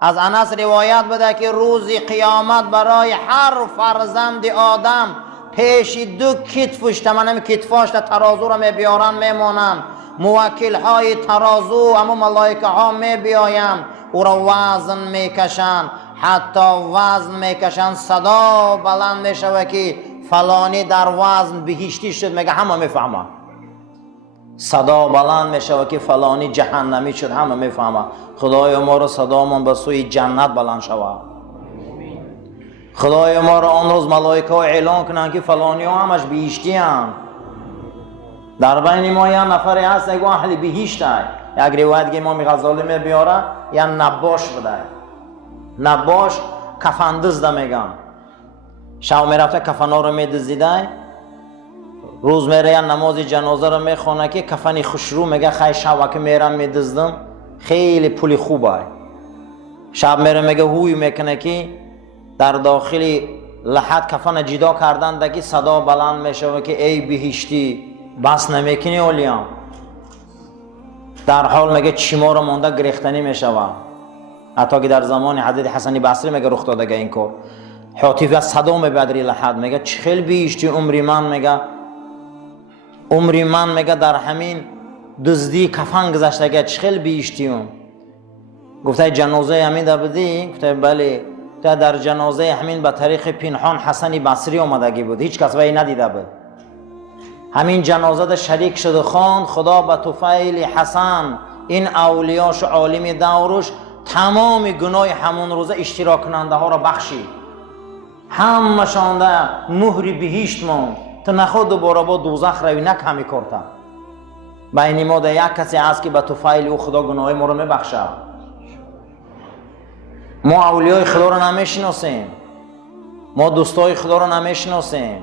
از انس روایت بده که روزی قیامت برای هر فرزند آدم پیش دو کتفش تمام کتفاش ترازو را میبیارن میمونن، موکل های ترازو اما ملائکه ها میبیاین او را وزن میکشن، حتی وزن میکشن صدا بلند میشوه که فلانی در وزن بهشتی شد، میگه همه میفهمه. صدا بلند میشوه که فلانی جهنمی شد، همه میفهمه. خدای ما را صدامون به سوی جنت بلند شوه. خدای ما را آن روز ملائکه ها اعلان کنن که فلانی ها همش بهشتی هم. در بین ما یه نفری هست اگه اهل بهشت های، یک روایت که امام غزالی میبیاره یا نباش بوده. نباش کفن دزده میگن، شب میرفته کفن ها رو میدزدیده، روز میره یا نماز جنازه رو میخونه که کفنی خوشرو، میگه خیلی شب که میرم میدزدم خیلی پولی خوبه. شب میره میگه هوی میکنه که در داخل لحد کفن جدا کردن دکی صدا بلند میشه که ای بهشتی بس نمیکنی اولیام. در حال میگه چیما رو مونده گریختنی میشوه. حتی که در زمان حضرت حسن بصری میگه رخ داده این کار. حاطف از صدا میبدری لحد میگه چخیل بهشتی عمری من، میگه عمری من میگه در همین دزدی کفن گذشته، چخیل بهشتیم. گفته جنازه همین دا بدی؟ گفته بله. تا در جنازه همین به طریق پنهان حسن بصری آمدگی بود، هیچ کس وی ندیده بود. همین جنازه دا شریک شد خواند خدا به طفیل حسن این اولیاش و عالم دورش تمام گناه همون روزه اشتراک کننده ها را بخشید، همشان ده مهری بهشت ماند تا نخود دوباره با دوزخ روی نکمی کرده. بین ما ده یک کسی هست که به طفیل او خدا گناه ما رو میبخشد. ما اولیای خدا رو نمیشناسیم، ما دوستای خدا رو نمیشناسیم.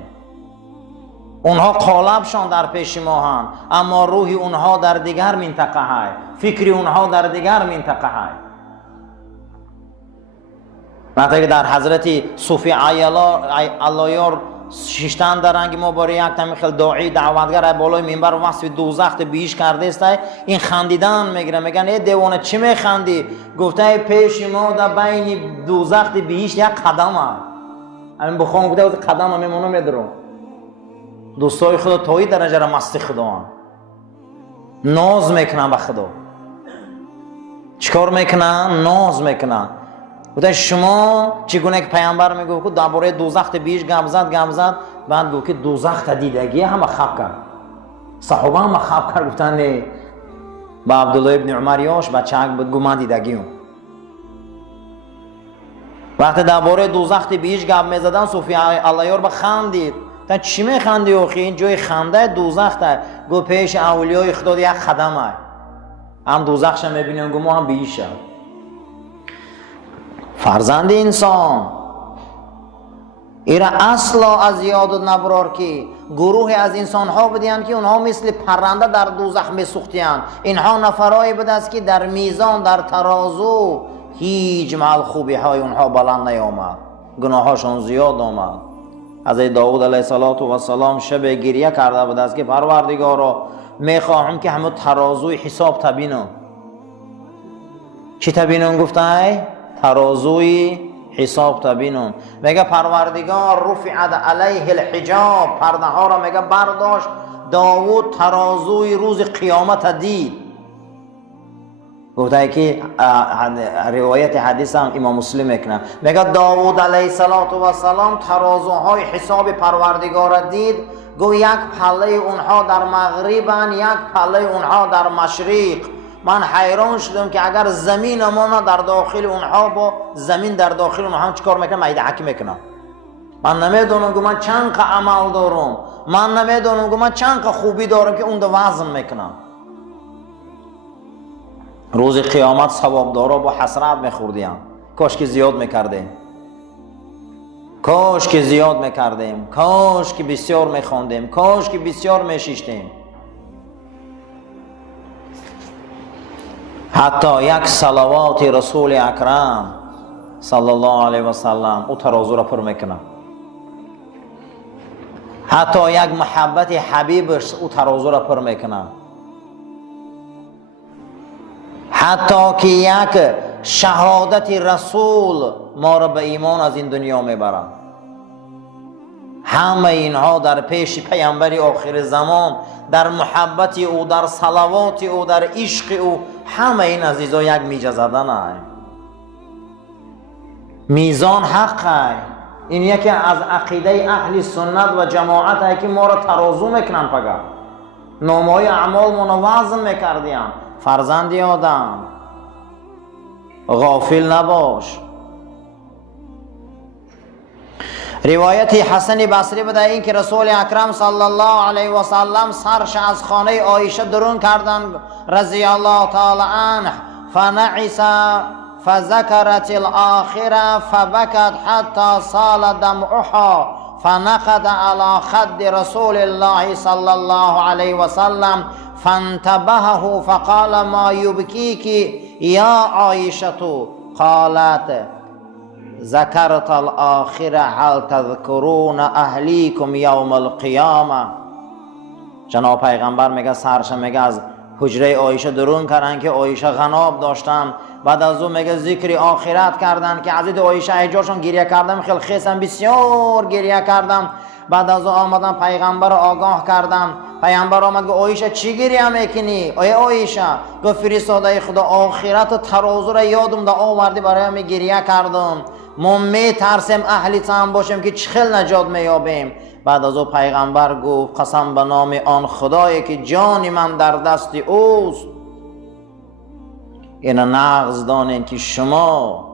اونها قالبشان در پیش ما هست، اما روح اونها در دیگر منطقه های، فکر اونها در دیگر منطقه های. مثلا که در حضرت صوفی علایار شیشتن در رنگ ما برای یک تمیخل داعی دعوتگر بالای منبر وصف دوزخت بیش کرده است. این خندیدن میگیره، میگن ای دیوانه چی میخندی؟ گفته پیش ما در بین دوزخت بیش یک قدم هست. همین بخوام گفته قدم هم میمونه میدرم. دوستای خدا تایی درجه را مستی خدا هم ناز میکنن به خدا. چیکار میکنن؟ ناز میکنن. گفته شما چگونه یک پیامبر میگه که درباره دوزخت بیش گپ زد، بعد گفت که دوزخت دیدگی همه خواب کرد، صحابه هم خواب کرد. گفتن نه، با عبدالله ابن عمر یاش بچه بود گفت من دیدگیم. وقتی درباره دوزخت بیش گپ میزدن صوفی علایار به خندید. تا چی میخندی آخی؟ این جای خنده دوزخته. گفت پیش اولیای خدا یک قدمه، هم دوزخش میبینیم گفت ما هم بیشه. فرزند انسان ایرا اصلا از یاد نبرار که گروه از انسان ها بدین که اونها مثل پرنده در دوزخ میسوختیان. اینها نفرایی بود است که در میزان در ترازو هیچ مال خوبی های اونها بلند نیامد، گناهاشون زیاد آمد. از داوود علیه السلام شب گریه کرده بود است که پروردگارا میخواهم که همه ترازوی حساب تبینم. چی تبینم؟ گفته ترازوی حساب تبینم. میگه پروردگار رفعت علیه الحجاب، پرده ها را میگه برداشت. داوود ترازوی روز قیامت دید. گفته که روایت حدیث هم امام مسلم میکنه، میگه داوود علیه السلام ترازوهای حساب پروردگار دید. گو یک پله اونها در مغربن، یک پله اونها در مشرق. من حیران شدم که اگر زمین ما در داخل اونها با زمین در داخل اونها چیکار میکنه؟ میدعکی میکنه. من نمیدونم که من چند عمل دارم، من نمیدونم که من چند خوبی دارم که اون دو وزن میکنم. روز قیامت ثوابدارا با حسرت میخوردیم. کاش که زیاد میکردیم، کاش که زیاد میکردیم، کاش که بسیار میخوندیم، کاش که بسیار میشیشتیم. حتی یک صلوات رسول اکرم صلی الله علیه و سلم او ترازو را پر میکنه. حتی یک محبت حبیبش او ترازو را پر میکنه. حتی که یک شهادت رسول ما را به ایمان از این دنیا میبرد. همه اینها در پیش پیامبر آخر زمان، در محبت او، در صلوات او، در عشق او، همه این عزیزا یک میجه زدن است. میزان حق است. این یکی از عقیده اهل سنت و جماعت است که ما را ترازو میکنن. فقط نامه‌های اعمال ما وزن میکردیم. فرزند آدم غافل نباش. روایت حسن بصری بده این که رسول اکرم صلی الله علیه و سلم سرش از خانه عایشه درون کردند رضی الله تعالی عنه، فنعس فذكرت الآخرة فبكت حتى سال دمعها فنقد على خد رسول الله صلى الله عليه وسلم فانتبهه فقال ما يبكيك يا عائشة؟ قالت ذكرت الآخرة هل تذكرون أهليكم يوم القيامة. جناب پیغمبر میگه سرش میگه از حجره عایشه درون کردن که عایشه غناب داشتن. بعد از اون میگه ذکر آخرت کردن که عزیز عایشه ایجاشون گریه کردم، خیلی خیسم بسیار گریه کردم. بعد از اون آمدن پیغمبر آگاه کردم. پیغمبر آمد گفت عایشه چی گریه میکنی؟ آیه عایشه گفت فرستاده خدا آخرت و ترازو را یادم دا آوردی برای من گریه کردم. ما میترسیم اهلی چند باشیم که چخل نجات میابیم. بعد از او پیغمبر گفت قسم به نام آن خدایی که جان من در دست اوست، این نغز دانین که شما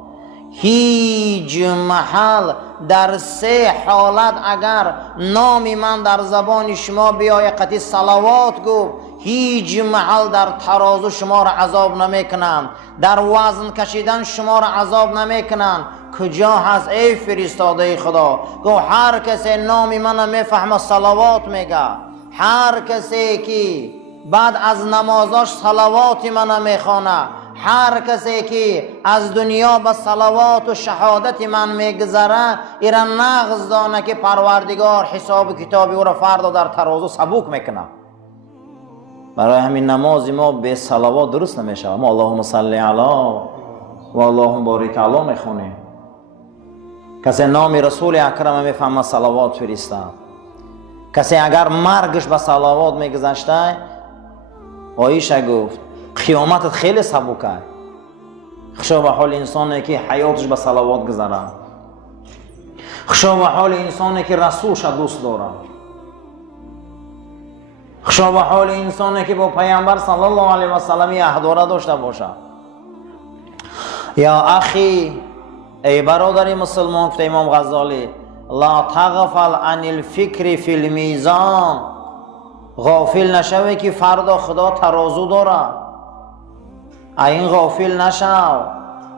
هیچ محل در سه حالت اگر نام من در زبان شما بیای قطعی صلوات گفت، هیچ محل در ترازو شما را عذاب نمیکنم، در وزن کشیدن شما را عذاب نمیکنم. کجا هست ای فرستاده خدا؟ گفت هر کسی نام من میفهمه صلوات میگه، هر کسی که بعد از نمازاش صلوات من میخوانه، هر کسی که از دنیا به صلوات و شهادت من میگذره، ایرا نغز دانه که پروردگار حساب کتابی او را فردا در ترازو سبوک میکنه. برای همین نماز ما به صلوات درست نمیشه. ما اللهم صل علی و اللهم بارک علی میخونیم. کسی نام رسول اکرم میفهمه صلوات فرسته. کسی اگر مرگش به صلوات میگذشته، عایشه گفت قیامتت خیلی سبکه. خشا به حال انسانی که حیاتش به صلوات گذره، خشا به حال انسانی که رسولش دوست داره، خشا به حال انسانی که با پیامبر صلی الله علیه و سلم عهد داشته باشه. یا اخی، ای برادر مسلمان، گفت امام غزالی لا تغفل عن الفکر فی المیزان، غافل نشوی که فردا خدا ترازو داره. این غافل نشو.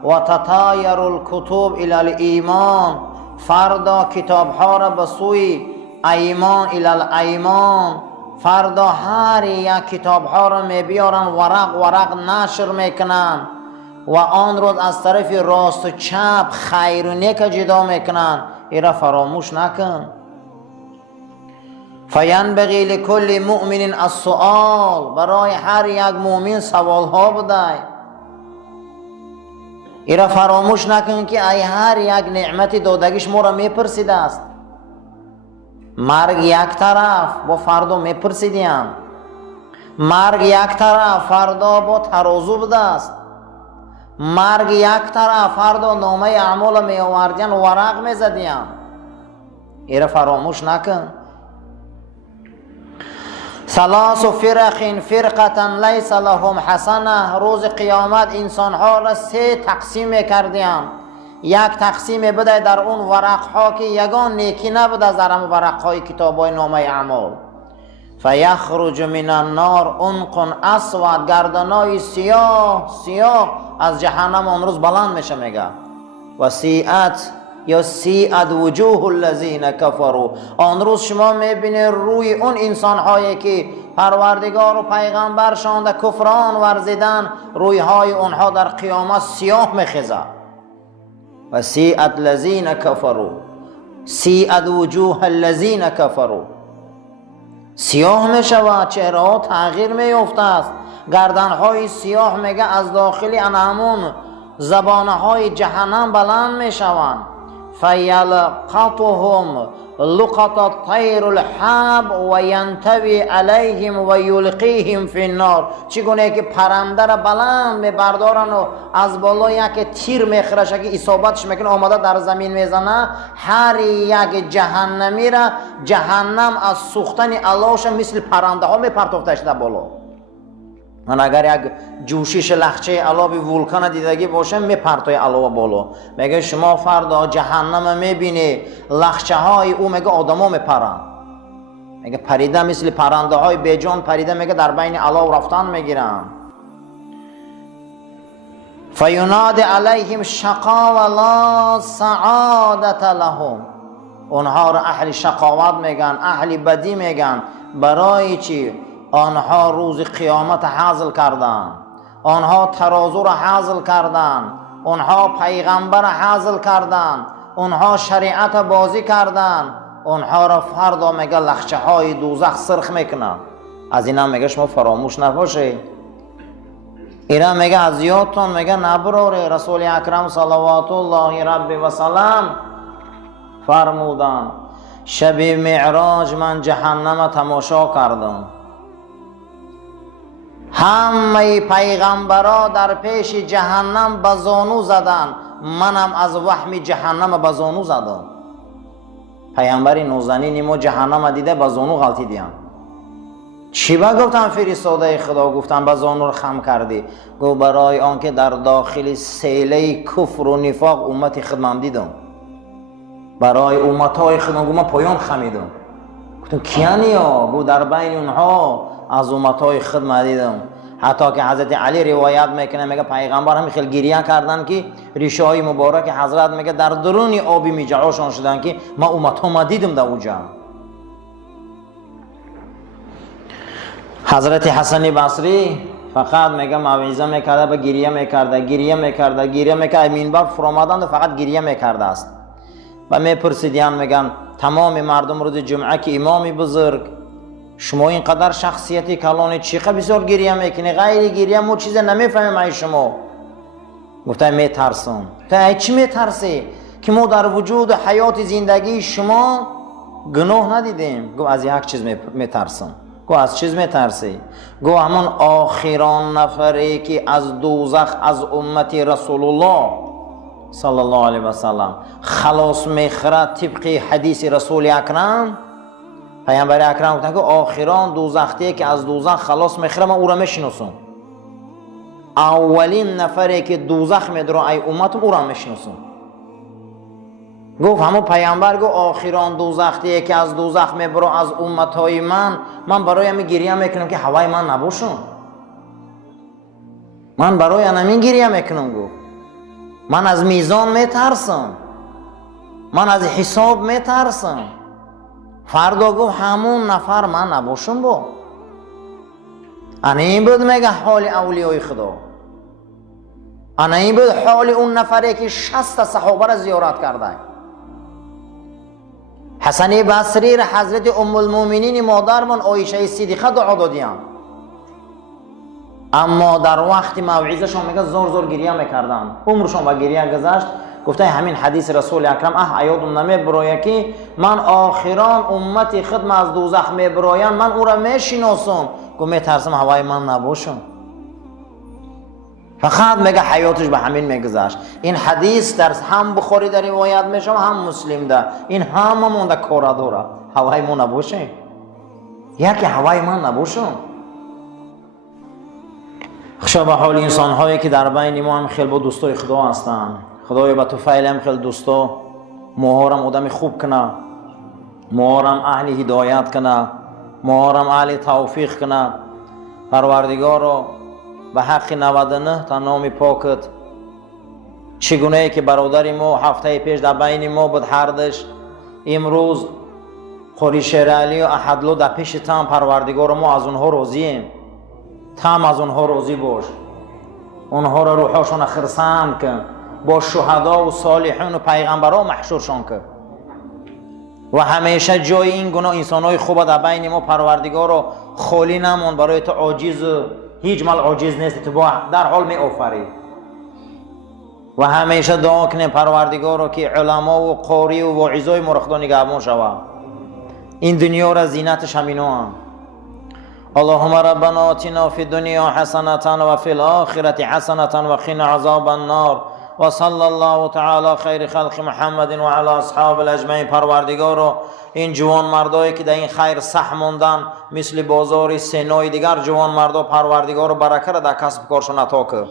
و تطایر الکتب الی الایمان، فردا کتاب ها را به سوی ایمان الی الایمان، فردا هر یک کتاب ها را میبیارن ورق ورق نشر میکنن و آن روز از طرف راست و چپ خیر و نیک جدا میکنن. ایرا فراموش نکن. فینبغی لکل مؤمن السؤال، برای هر یک مؤمن سوال ها بده. ایرا فراموش نکن که ای هر یک نعمت دادگیش ما را میپرسیده است. مرگ یک طرف با فردا میپرسیدیم، مرگ یک طرف فردا با ترازو بوده است، مرگ یک طرف فردا نامه اعمال می آوردین ورق می زدین. ایره فراموش نکن. ثلاث فرق فرقة لیس لهم حسنه، روز قیامت انسان ها را سه تقسیم کردیم. یک تقسیم بده در اون ورق ها که یگان نیکی نبوده از درم ورق های کتاب های نامه اعمال. فیخرج من النار عنق اسود، گردنای سیاه سیاه از جهنم اون روز بلند میشه. میگه و سیئت یا سیئت وجوه الذین کفروا، آن روز شما میبینید روی اون انسان هایی که پروردگار و پیغمبرشان در کفران ورزیدن، روی های اونها در قیامت سیاه میخیزه. و سیئت الذین کفروا، سیئت وجوه الذین کفروا، سیاه میشود، چهره ها تغییر میفته است. گردن های سیاه میگه از داخلی انامون زبانهای جهنم بلند می شوند. فیلقطهم لقط الطیر الحب و ینتوی علیهم و یلقیهم فی النار. چگونه که پرنده را بلند می بردارن و از بالا یک تیر میخرشه که اصابتش میکنه آماده در زمین میزنه، هر یک جهنمی را جهنم از سوختن علاش مثل پرنده ها میپرتافتش در بالا. من اگر یک جوشش لخچه علابی ولکان دیدگی باشه میپرتای علاوه بالا. میگه شما فردا جهنم میبینی لخچه های او میگه آدما میپرن، میگه پریده مثل پرنده های بیجان پریده، میگه در بین علاو رفتن میگیرن. فیناد علیهم شقا و لا سعادت لهم. اونها را اهل شقاوت میگن، اهل بدی میگن. برای چی؟ آنها روز قیامت حاصل کردن، آنها ترازو را حاصل کردن، آنها پیغمبر را حاصل کردن، آنها شریعت بازی کردن، آنها را فردا میگه لخچه های دوزخ سرخ میکنن. از اینا میگه شما فراموش نباشه. اینا میگه از یادتون میگه نبروره. رسول اکرم صلوات الله ربی و سلام فرمودن شب معراج من جهنم تماشا کردم، همه پیغمبرا در پیش جهنم بزانو زدن، منم از وهم جهنم بزانو زدم. پیغمبری نوزنین ما جهنم دیده بزانو غلطی دیان. چی با گفتن فرستاده خدا؟ گفتن بزانو رو خم کردی. گفت برای آنکه در داخل سیله کفر و نفاق امت خدمم دیدم، برای امتهای خدمم من پایان خمیدم. گفتم کیانی ها؟ گفت در بین اونها از امتهای خدمت دیدم. حتی که حضرت علی روایت میکنه میگه پیغمبر هم خیلی گریه کردن که ریشه های مبارک حضرت میگه در درون آبی میجعاشان شدن که ما امتها دیدم در اونجا. حضرت حسن بصری فقط میگه موعظه میکرده و گریه میکرده منبر فرامدن و فقط گریه میکرده است. و میپرسیدن میگن تمام مردم روز جمعه که امامی بزرگ شما اینقدر شخصیتی کلانی چیقه بسیار گریه میکنی، غیر گریه مو چیز نمیفهمیم ای شما. گفته میترسم. تا چی میترسی؟ که ما در وجود حیات زندگی شما گناه ندیدیم. گفت از یک چیز میترسم. گفت از چیز میترسی؟ گفت همون آخران نفری که از دوزخ از امت رسول الله صلی الله علیه و سلم خلاص میخرد طبق حدیث رسول اکرم. پیامبر اکرم گفتن که آخران دوزختی که از دوزخ خلاص میخره من او را میشناسم. اولین نفری که دوزخ میدره ای امت او را میشناسم. گفت همون پیامبر گفت آخران دوزختی که از دوزخ میبره از امتهای من برای همین گریه میکنم که هوای من نباشم. من برای همین گریه میکنم. گفت من از میزان میترسم، من از حساب میترسم. فردا گفت همون نفر من نباشم. با انا این بود میگه حال اولیای خدا. انا این بود حال اون نفری که 60 صحابه را زیارت کرده. حسن بصری را حضرت ام المؤمنین مادرمان عایشه صدیقه دعا دادیان، اما در وقت موعظه‌شان میگه زور گریه میکردن، عمرشان با گریه گذشت. گفته همین حدیث رسول اکرم یادم نمیبره که من آخران امت خدم از دوزخ میبراین من او را میشناسم. گفت میترسم هوای من نباشم. فقط میگه حیاتش به همین میگذشت. این حدیث در هم بخاری در روایت میشه هم مسلم ده. این هممون در کار داره. هوای من نباشه، یکی هوای من نباشم. خشا به حال انسان هایی که در بین ما هم خیلی با دوستای خدا هستن. خدایا به توفیل هم خیلی دوستا ماهارم آدم خوب کنه، ماهارم اهل هدایت کنه، ماهارم اهل توفیق کنه. پروردگارا به حق 99 تا نام پاکت چگونه ای که برادر ما هفته پیش در بین ما بود هردش، امروز خوری شیر علی و احدلو در پیش تام. پروردگار ما از اونها راضییم، تام از اونها راضی باش، اونها را روحاشون خرسند کن، با شهدا و صالحین و پیغمبران محشورشان کن و همیشه جای این گناه انسانای خوب در بین ما پروردگار را خالی نمون. برای تو عاجز هیچ مال عاجز نیست، تو در حال می آفری. و همیشه دعا کنیم پروردگارو که علما و قاری و واعظای ما را خدا نگهبان شود. این دنیا را زینتش همینا هم. اللهم ربنا آتنا فی الدنیا حسنة و فی الآخرة حسنة و قنا عذاب النار و صلی الله تعالی خیر خلق محمد و علی اصحاب الاجمعین. پروردگارو این جوان مردایی که در این خیر سهم موندن مثل بازار سینای دیگر جوان مردا پروردگارو برکت را در کسب کارشون عطا که.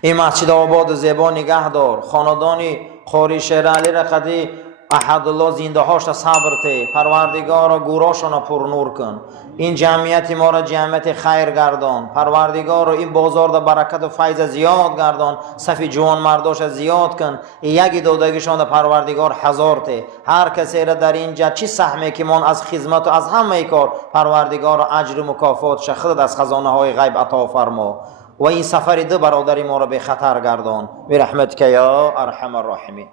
این مسجد آباد زیبا نگه دار. خاندانی قاری شیر علی رقدی احدالله زنده هاش صبر ته. پروردگارا گوراشون پر نور کن. این جمعیت ما را جمعیت خیر گردان. پروردگارا این بازار دا برکت و فیض زیاد گردان. صفی جوان مرداش زیاد کن. یکی دودگیشان دا پروردگار هزار ته. هر کسی را در اینجا چی سهمی که من از خدمت و از همه کار پروردگارا اجر و مکافات شخصت از خزانه های غیب عطا فرما. و این سفر دو برادری ما را به خطر گردان. برحمتک یا ارحم الراحمین.